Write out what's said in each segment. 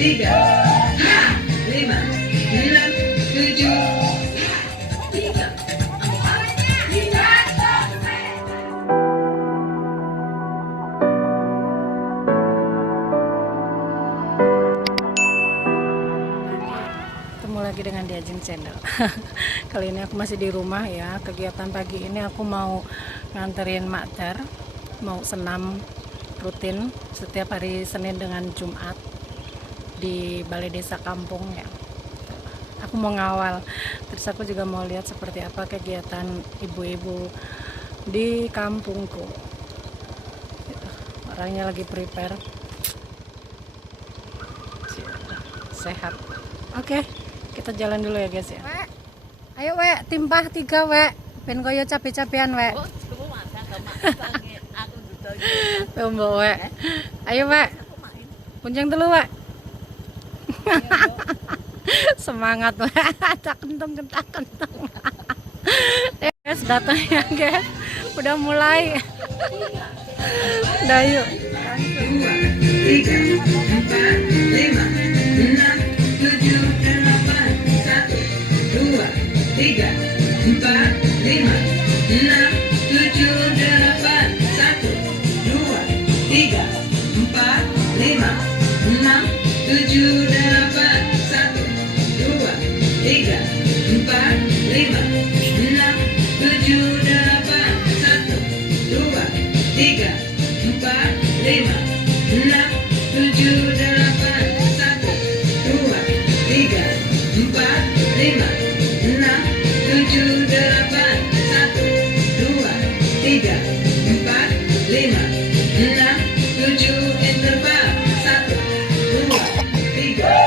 tiga, lima, enam, tujuh, tiga, empat, lima. Ketemu lagi dengan Diajeng Channel. Kali ini aku masih di rumah ya. Kegiatan pagi ini aku mau nganterin Makter, mau senam rutin setiap hari Senin dengan Jumat di Balai Desa Kampung ya. Aku mau ngawal, terus aku juga mau lihat seperti apa kegiatan ibu-ibu di kampungku. Orangnya lagi prepare sehat. Oke, kita jalan dulu ya guys ya. Ayo wek, timpah 3 wek. Ben koyo cabe-cabean wek. Mbok wek. Ayo wek. Kuncang dulu wek. Semangat wek. Tak kentong. Guys, datang ya guys. Udah mulai. Udah yuk. 2, 3, 4, 5, 6, 7, 8, 1, 2, 3, 4, 5, 6, 7, 8, 1, 2, 3, 4, 5, 6, 7, 8, 1, 2, 3, 4, 5, 6, 7, 8, 1, 2, 3, 4, 5, 6, 7, 8, 1, 2, 3, 4, 5, 6, 7, 8, 1, 2, 3, 4, 5, 6, 7, interval 1, 2, 3,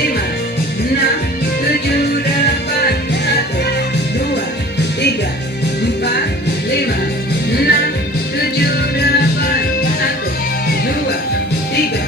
5, 6, 7, 1, 2, 3, 5, 6, 7, 3,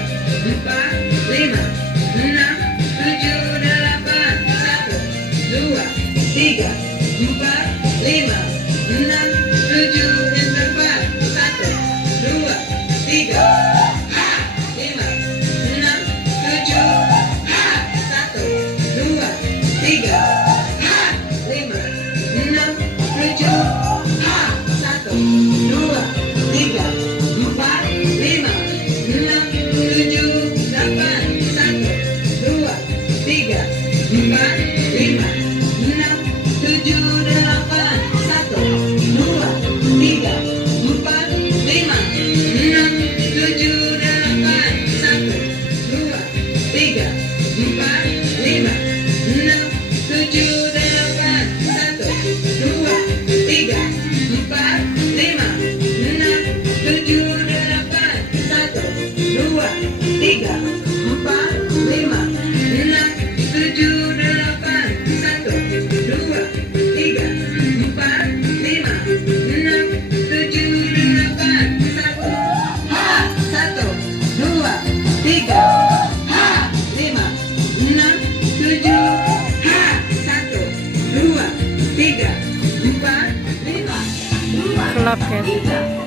Oke.